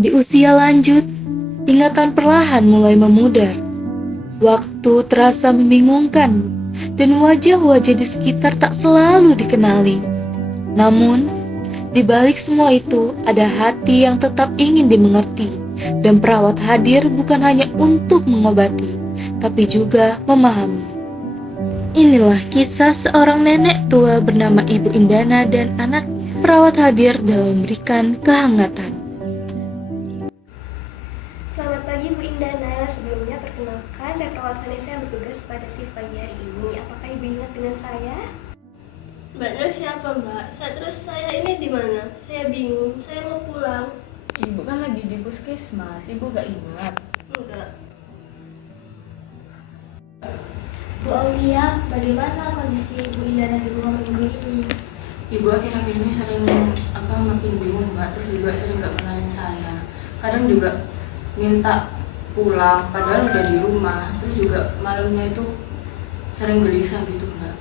Di usia lanjut, ingatan perlahan mulai memudar. Waktu terasa membingungkan, dan wajah-wajah di sekitar tak selalu dikenali. Namun, di balik semua itu ada hati yang tetap ingin dimengerti, dan perawat hadir bukan hanya untuk mengobati, tapi juga memahami. Inilah kisah seorang nenek tua bernama Ibu Indana dan anaknya. Perawat hadir dalam memberikan kehangatan. Selamat pagi Bu Indana. Sebelumnya perkenalkan, saya perawat Vanessa yang bertugas pada shift pagi hari ini. Apakah Ibu ingat dengan saya? Mbaknya siapa mbak? Saya ini di mana? Saya bingung, saya mau pulang. Ibu kan lagi di puskesmas, ibu gak ingat? Enggak. Bu Aulia, bagaimana kondisi Ibu Indana di rumah minggu ini? Ibu akhir-akhir ini sering makin bingung mbak, terus juga sering gak kenalin saya. Kadang juga minta pulang, padahal udah di rumah. Terus juga malamnya itu sering gelisah gitu mbak.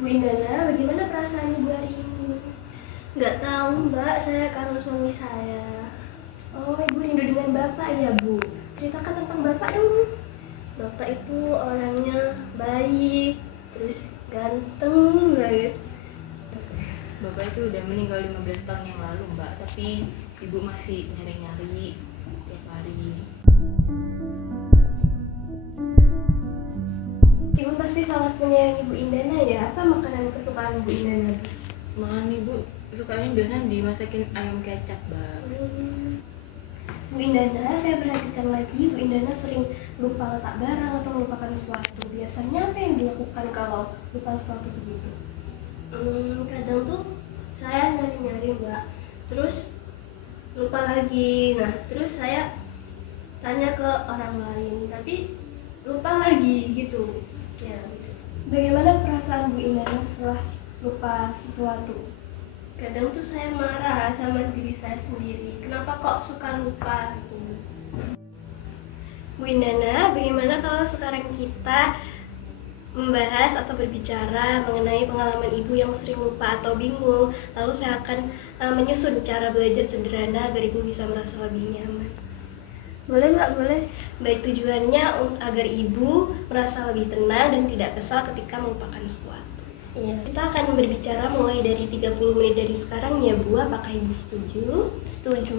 Bu Indana, bagaimana perasaan Ibu hari ini? Enggak tahu mbak, saya kangen suami saya. Oh, Ibu rindu dengan Bapak ya Bu? Ceritakan tentang Bapak dong. Bapak itu orangnya baik, terus ganteng banget. Bapak itu udah meninggal 15 tahun yang lalu mbak, tapi ibu masih nyari-nyari tiap hari. Ibu pasti sangat menyayangi Bu Indana ya? Apa makanan kesukaan Bu Indana? Makan ibu sukanya biasanya dimasakin ayam kecap mbak. Bu Indana, saya perhatikan lagi Bu Indana sering lupa letak barang atau melupakan sesuatu. Biasanya apa yang dilakukan kalau lupa sesuatu begitu? Kadang tuh saya nyari-nyari mbak, terus lupa lagi. Nah, terus saya tanya ke orang lain, tapi lupa lagi gitu. Ya, gitu. Bagaimana perasaan Bu Indana setelah lupa sesuatu? Kadang tuh saya marah sama diri saya sendiri. Kenapa kok suka lupa gitu. Bu Indana, bagaimana kalau sekarang kita membahas atau berbicara mengenai pengalaman Ibu yang sering lupa atau bingung? Lalu saya akan menyusun cara belajar sederhana agar Ibu bisa merasa lebih nyaman. Boleh nggak? Boleh. Baik, tujuannya agar Ibu merasa lebih tenang dan tidak kesal ketika melupakan sesuatu. Iya. Kita akan berbicara mulai dari 30 menit dari sekarang ya Bu, apakah Ibu setuju? Setuju.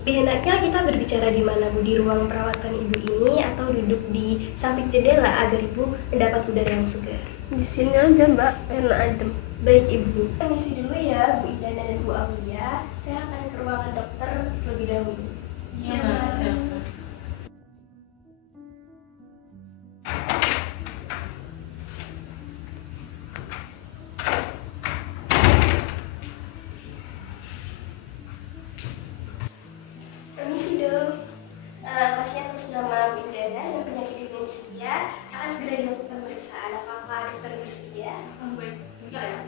Lebih enaknya kita berbicara di mana Bu? Di ruang perawatan Ibu ini atau duduk di samping jendela agar Ibu mendapat udara yang segar? Di sini aja mbak, enak adem. Baik Ibu, permisi dulu ya Bu Indana dan Bu Aulia. Saya akan ke ruangan dokter terlebih dahulu. Iya mbak. Permisi dok. Pasien atas nama Bu Indana dan penyakit demensia akan segera dilakukan pemeriksaan. Apakah dokter bersedia? Baik, enggak ya?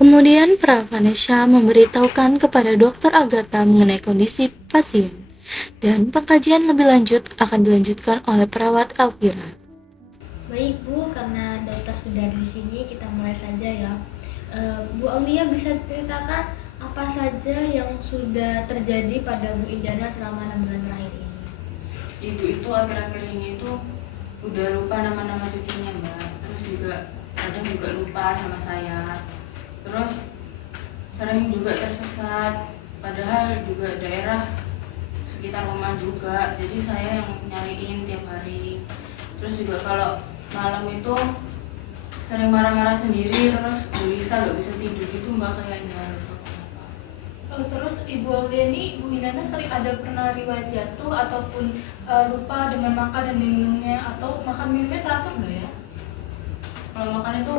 Kemudian perawat Vanessa memberitahukan kepada dokter Agatha mengenai kondisi pasien, dan pengkajian lebih lanjut akan dilanjutkan oleh perawat Elvira. Baik Bu, karena dokter sudah di sini, kita mulai saja ya. Bu Aulia bisa ceritakan apa saja yang sudah terjadi pada Bu Indana selama 6 bulan terakhir ini? Ibu itu akhir-akhir ini itu udah lupa nama-nama cucunya mbak, terus juga kadang juga lupa sama saya, terus sering juga tersesat, padahal juga daerah sekitar rumah juga, jadi saya yang nyariin tiap hari. Terus juga kalau malam itu sering marah-marah sendiri, terus gelisah gak bisa tidur gitu mbak kayaknya. Terus Ibu Aulia ini, Bu Indana sering pernah riwayat jatuh ataupun lupa dengan makan dan minumnya, atau makan minumnya teratur nggak ya? Kalau makan itu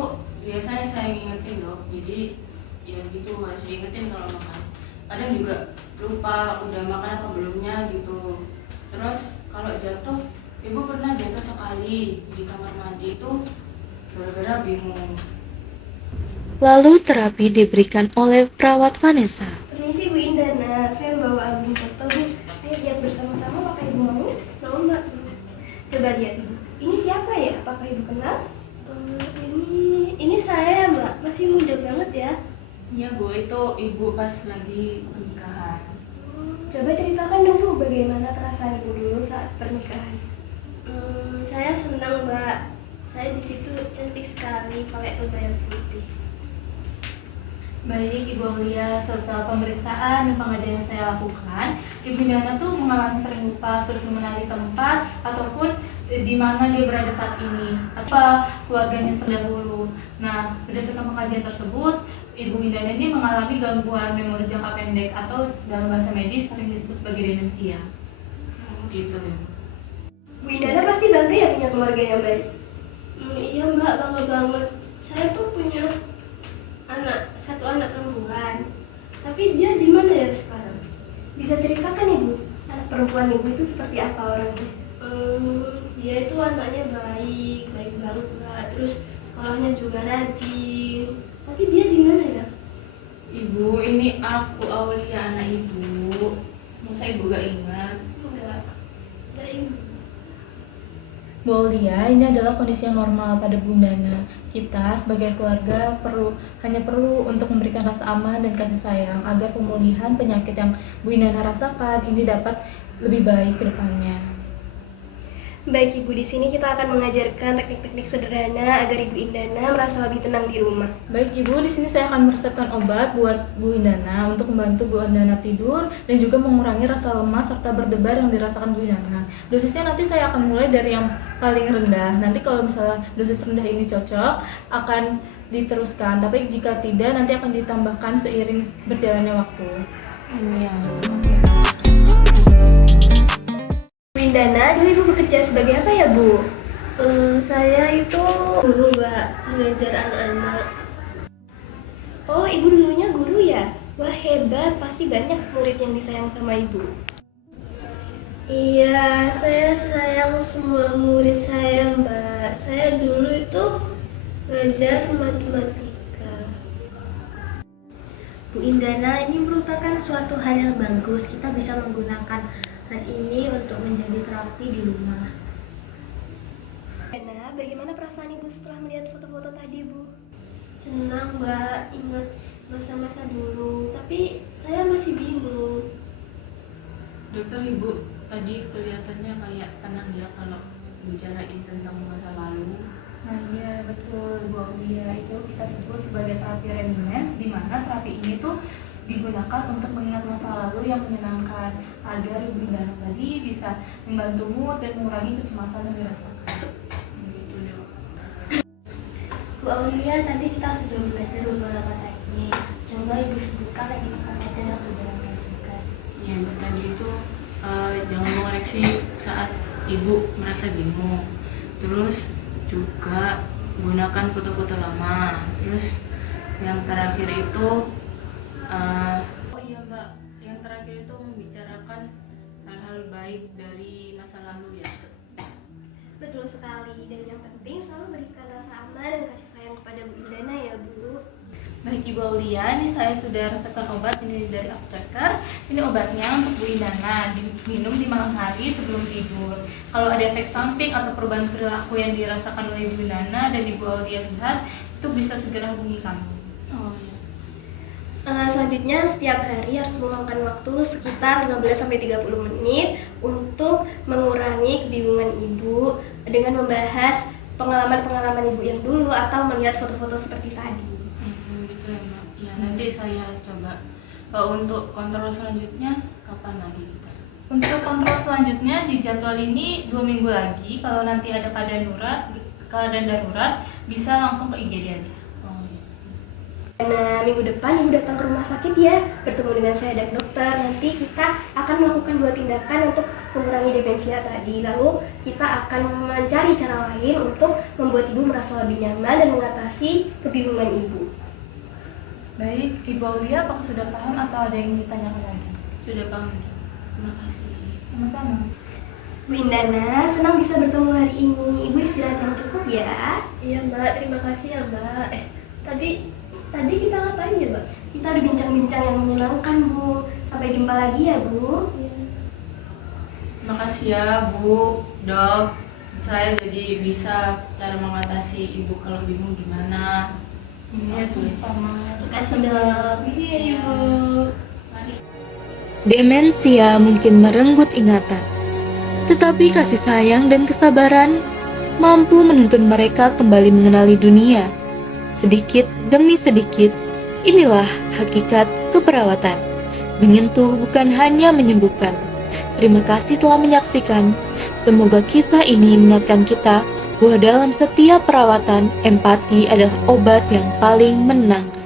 biasanya saya ngingetin loh, jadi ya gitu harus diingetin kalau makan. Kadang juga lupa udah makan apa belumnya gitu. Terus kalau jatuh, ibu pernah jatuh sekali di kamar mandi itu gara-gara bingung. Lalu terapi diberikan oleh perawat Vanessa. Permisi Bu Indana, saya membawa album foto Bu. Ayo lihat bersama-sama, apakah Ibu mau? Mau mbak? Coba lihat Ibu. Ini siapa ya? Apakah Ibu kenal? Ini saya mbak, masih muda banget ya. Iya bu, itu ibu pas lagi pernikahan. Coba ceritakan dong Bu, bagaimana perasaan Ibu dulu saat pernikahan? Saya senang Mbak. Saya di situ cantik sekali pakai kebaya putih. Baik Ibu Aulia, setelah pemeriksaan dan pengajian yang saya lakukan, Ibu Indana tuh mengalami sering lupa, sulit mengenali tempat ataupun di mana dia berada saat ini, atau keluarganya terdahulu. Nah, berdasarkan pengajian tersebut, Ibu Indana ini mengalami gangguan memori jangka pendek atau dalam bahasa medis sering disebut sebagai demensia. Gitu ya. Bu Indana pasti bangga ya punya keluarga yang baik. Iya Mbak, bangga banget. Saya tuh punya satu anak perempuan. Tapi dia di mana ya sekarang? Bisa ceritakan Ibu, anak perempuan Ibu itu seperti apa orangnya? Dia itu anaknya baik banget Mbak. Terus sekolahnya juga rajin. Tapi dia di mana ya? Ibu, ini aku Aulia, anak ibu. Masa ibu gak ingat? Enggak ingat. Bu Aulia, ini adalah kondisi yang normal pada Bu Indana. Kita sebagai keluarga hanya perlu untuk memberikan rasa aman dan kasih sayang agar pemulihan penyakit yang Bu Indana rasakan ini dapat lebih baik ke depannya. Baik Ibu, di sini kita akan mengajarkan teknik-teknik sederhana agar Ibu Indana merasa lebih tenang di rumah. Baik Ibu, di sini saya akan meresepkan obat buat Bu Indana untuk membantu Bu Indana tidur dan juga mengurangi rasa lemas serta berdebar yang dirasakan Bu Indana. Dosisnya nanti saya akan mulai dari yang paling rendah. Nanti kalau misalnya dosis rendah ini cocok, akan diteruskan. Tapi jika tidak, nanti akan ditambahkan seiring berjalannya waktu. Iya. Bu Indana, dulu Ibu bekerja sebagai apa ya Bu? Saya itu guru Mbak, mengajar anak-anak. Oh, Ibu dulunya guru ya? Wah hebat, pasti banyak murid yang disayang sama Ibu. Iya, saya sayang semua murid saya Mbak. Saya dulu itu ngajar matematika. Bu Indana, ini merupakan suatu hal yang bagus. Kita bisa menggunakan hal ini untuk menjadi terapi di rumah. Indana, bagaimana perasaan Ibu setelah melihat foto-foto tadi Bu? Senang Mbak, ingat masa-masa dulu. Tapi saya masih bingung. Dokter, ibu tadi kelihatannya kayak tenang ya kalau bicarain tentang masa lalu. Nah iya betul Bu Aulia, itu kita sebut sebagai terapi reminiscence, di mana terapi ini tuh digunakan untuk mengingat masa lalu yang menyenangkan agar Ibu Indana tadi bisa membantu mood dan mengurangi kecemasan yang dirasakan. Gitu dok. Bu Aulia, tadi kita sudah belajar beberapa teknik. Coba Ibu sebutkan teknik apa saja yang sudah diajarkan. Ya, yang tadi itu jangan mengoreksi saat ibu merasa bingung. Terus juga gunakan foto-foto lama. Terus yang terakhir itu oh iya Mbak, yang terakhir itu membicarakan hal-hal baik dari masa lalu ya. Betul sekali, dan yang penting selalu berikan rasa aman dan kasih sayang kepada Bu Indana ya Bu. Baik Ibu Aulia, ini saya sudah resepkan obat ini dari apoteker. Ini obatnya untuk Bu Indana, diminum di malam hari sebelum tidur. Kalau ada efek samping atau perubahan perilaku yang dirasakan oleh Ibu Indana dan Ibu Aulia lihat, itu bisa segera hubungi kami. Oh iya. Selanjutnya setiap hari harus meluangkan waktu sekitar 15-30 menit untuk mengurangi kebingungan Ibu dengan membahas pengalaman-pengalaman Ibu yang dulu atau melihat foto-foto seperti tadi. Gitu ya Mbak. Ya nanti saya coba. Kalau untuk kontrol selanjutnya kapan lagi kita? Untuk kontrol selanjutnya di jadwal ini 2 minggu lagi. Kalau nanti ada keadaan darurat, bisa langsung ke IGD aja. Oh iya. Nah, minggu depan Ibu datang ke rumah sakit ya, bertemu dengan saya dan dokter. Nanti kita akan melakukan 2 tindakan untuk mengurangi demensia tadi. Lalu kita akan mencari cara lain untuk membuat Ibu merasa lebih nyaman dan mengatasi kebingungan Ibu. Baik, Ibu Aulia, apakah sudah paham atau ada yang ditanyakan lagi? Sudah paham. Terima kasih. Sama-sama. Bu Indana, senang bisa bertemu hari ini. Ibu istirahat yang cukup ya. Iya Mbak, terima kasih ya Mbak. Tadi kita ngapain ya Mbak? Kita udah bincang-bincang yang menyenangkan Bu. Sampai jumpa lagi ya Bu. Terima kasih ya Bu, Dok. Saya jadi bisa cara mengatasi ibu kalau bingung gimana. Iya, sama. Terima kasih Dok. Iya, Iya. Ibu. Mari. Demensia mungkin merenggut ingatan, tetapi kasih sayang dan kesabaran mampu menuntun mereka kembali mengenali dunia. Sedikit demi sedikit, inilah hakikat keperawatan. Menyentuh bukan hanya menyembuhkan. Terima kasih telah menyaksikan. Semoga kisah ini mengingatkan kita bahwa dalam setiap perawatan, empati adalah obat yang paling menenangkan.